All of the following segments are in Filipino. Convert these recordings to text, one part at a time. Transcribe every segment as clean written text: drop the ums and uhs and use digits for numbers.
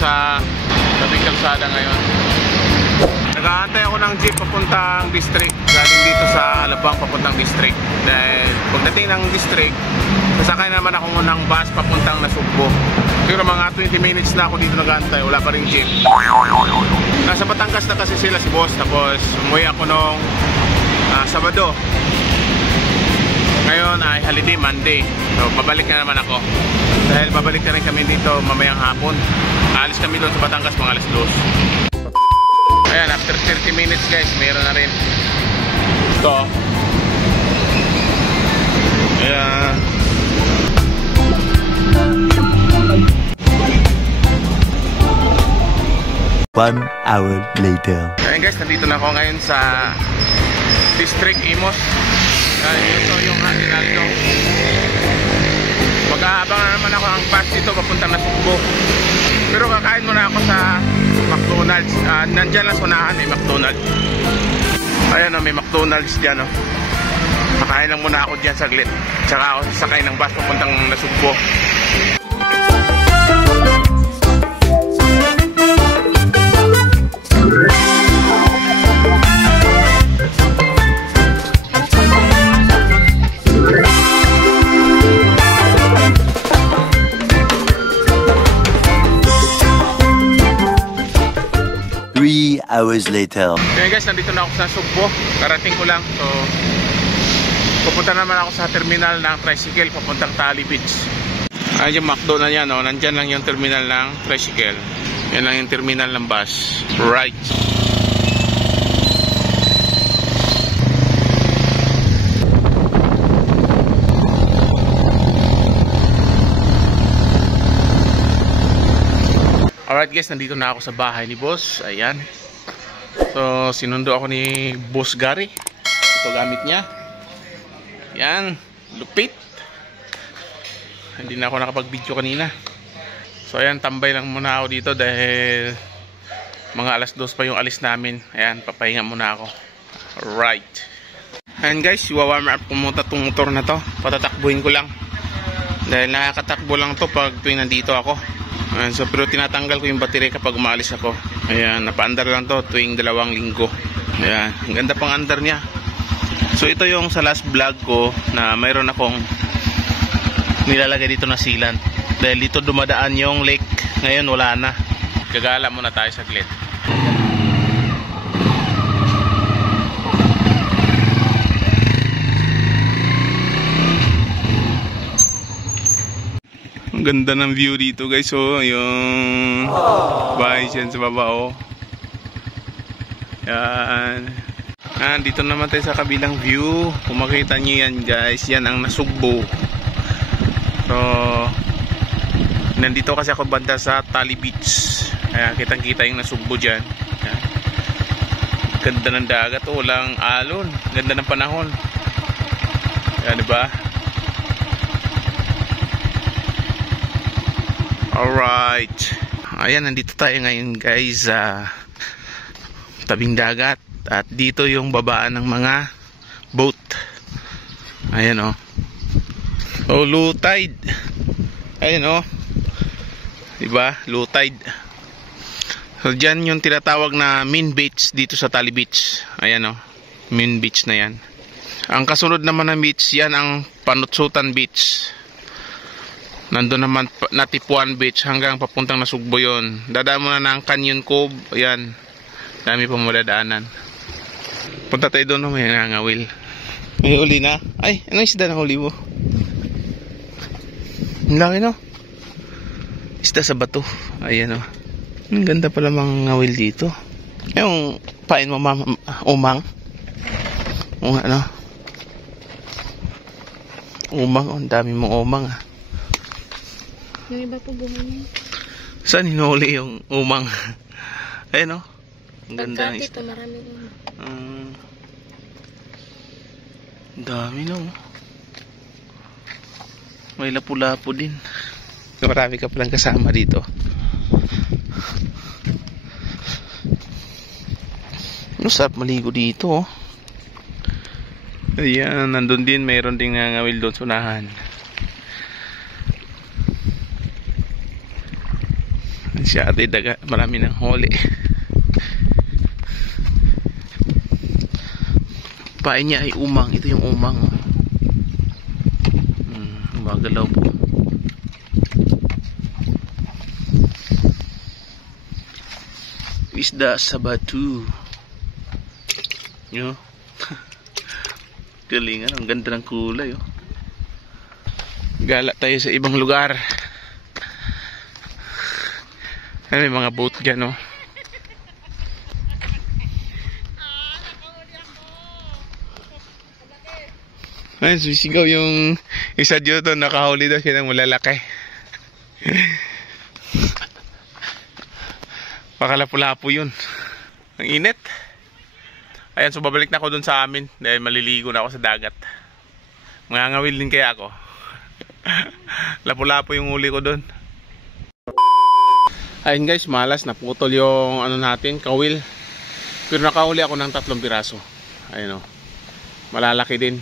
sa tabing kalsada ngayon. Nag-aantay ako ng jeep papuntang district. Galing dito sa Alabang papuntang district. Dahil pagdating ng district, sasakay naman ako ng bus papuntang Nasugbo. Pero mga 20 minutes na ako dito nag-aantay, wala pa rin jeep. Nasa Batangas na kasi sila si boss. Tapos umuwi ako nung Sabado. Ngayon ay holiday, Monday. So babalik na naman ako. Dahil babalik na rin kami dito mamayang hapon. Aalis kami doon sa Batangas mga alas 2. Ayan, after 30 minutes guys, mayroon na rin. Ito. Ayan. One hour later. Ayan guys, nandito na ako ngayon sa District Imos. Ito yung Aguinaldo. Mag-aabang na naman ako ang bus dito papunta na Nasugbo. Pero kakain muna ako sa McDonald's. Nandyan lang sa unahan may McDonald's. Ayan o, may McDonald's dyan o. Kakain lang muna ako dyan saglit. Tsaka ako sasakay ng bus papuntang Nasugbo. Hours later. Okay guys, nandito na ako sa Nasugbo. Karating ko lang. So, pupunta naman ako sa terminal ng tricycle papuntang Tali Beach. Ay, yung McDo na yan, oh. Nandyan lang yung terminal ng tricycle. Yan lang yung terminal ng bus. Right. Alright guys, nandito na ako sa bahay ni boss. Ayan. So, sinundo ako ni Boss Gary. Ito gamit niya. Yan, lupit. Hindi na ako nakapag-video kanina. So, ayan, tambay lang muna ako dito dahil mga alas 2 pa yung alis namin. Ayan, papahinga muna ako. Alright. Ayan guys, iwa-warm up ko muna itong motor na to. Patatakbuhin ko lang. Dahil nakakatakbo lang to pag tuwing nandito ako. Ayan, so, pero tinatanggal ko yung battery kapag umaalis ako. Ayan, napa-under lang to tuwing 2 linggo. Ayan, ang ganda pang under niya. So ito yung sa last vlog ko na mayroon akong nilalagay dito na sealant. Dahil dito dumadaan yung lake. Ngayon wala na. Gagala muna tayo saglit. Ang ganda ng view dito guys. So yung bahay dyan sa baba oh. Yan. Dito naman tayo sa kabilang view. Kung makita nyo yan guys, yan ang Nasugbo. So nandito kasi ako banda sa Tali Beach. Kaya kitang kita yung Nasugbo dyan. Yan. Ganda ng dagat oh, walang alon. Ganda ng panahon. Yan diba? Alright. Ayan, nandito tayo ngayon guys sa tabing dagat. At dito yung babaan ng mga boat. Ayan o. Oh, low tide. Ayan o. Diba? Low tide. So dyan yung tinatawag na main beach dito sa Tali Beach. Ayan o. Main beach na yan. Ang kasunod naman na beach, yan ang Panutsutan Beach. Nandun naman na Tipuan Beach hanggang papuntang Nasugbo yun. Dadaan mo na ng Canyon Cove. Ayan. Dami pa madadaanan. Punta tayo doon, may nangawil. May uli na. Ay, anong isda na huli mo? Ang laki no? Isda sa bato. Ayan o. Ang ganda pala mga ngawil dito. Yung pain mo umang. O nga no? Umang. Ang dami mong umang ah. Yung iba po buhay. Saan hinuli yung umang? Ayan o. Ang ganda ng isda. Marami naman. Dami no. May lapu-lapu din. Marami ka palang kasama dito. Sarap maligo dito oh. Ayan, nandun din, mayroon din ngawil doon sa unahan. Siya ate daga, marami ng huli. Pain niya ay umang. Ito yung umang. Magalaw po. Isda sa batu. Yo. Galingan, ang ganda ng kulay. Oh. Gala tayo sa ibang lugar. Ay, may mga boat dyan, oh. Ay, sisigaw yung isa dito, nakahuli daw siya ng malalaki. Pakalapu-lapu yun. Ang init. Ayan, so babalik na ako dun sa amin dahil maliligo na ako sa dagat. Mangangawil din kaya ako. Lapu-lapu yung huli ko dun. Ayun guys, malas, naputol yung ano natin, kawil. Pero nakahuli ako ng 3 piraso. Ayun o. Malalaki din.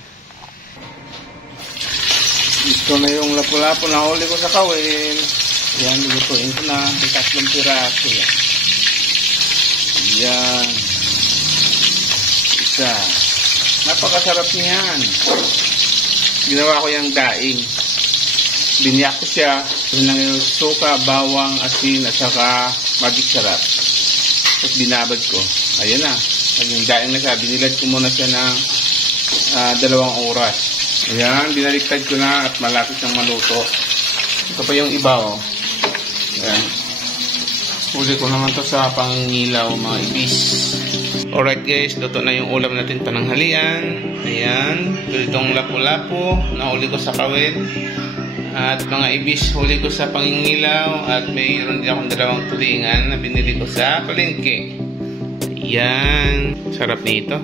Ito na yung lapu-lapu na huli ko sa kawil. Yan, lutuin ko na. 3 piraso yan. Yan. Isa. Napakasarap niyan. Ginawa ko yung daing. Biniyak ko siya. Yun lang yung suka, bawang, asin, at saka magic sarap. Tapos binabad ko. Ayun na. Yung daing na siya. Binilad ko muna siya ng 2 oras. Ayan. Binaliktad ko na at malapit ng maluto. Ito pa yung iba, oh. Ayan. Huli ko naman to sa pangilaw, mga ibis. Alright guys, luto na yung ulam natin pananghalian. Ayan. Itong lapu-lapu. Nahuli ko sa kawit. At mga ibis huli ko sa pangingilaw. At mayroon din akong 2 tulingan na binili ko sa palengke. Ayan. Sarap nito.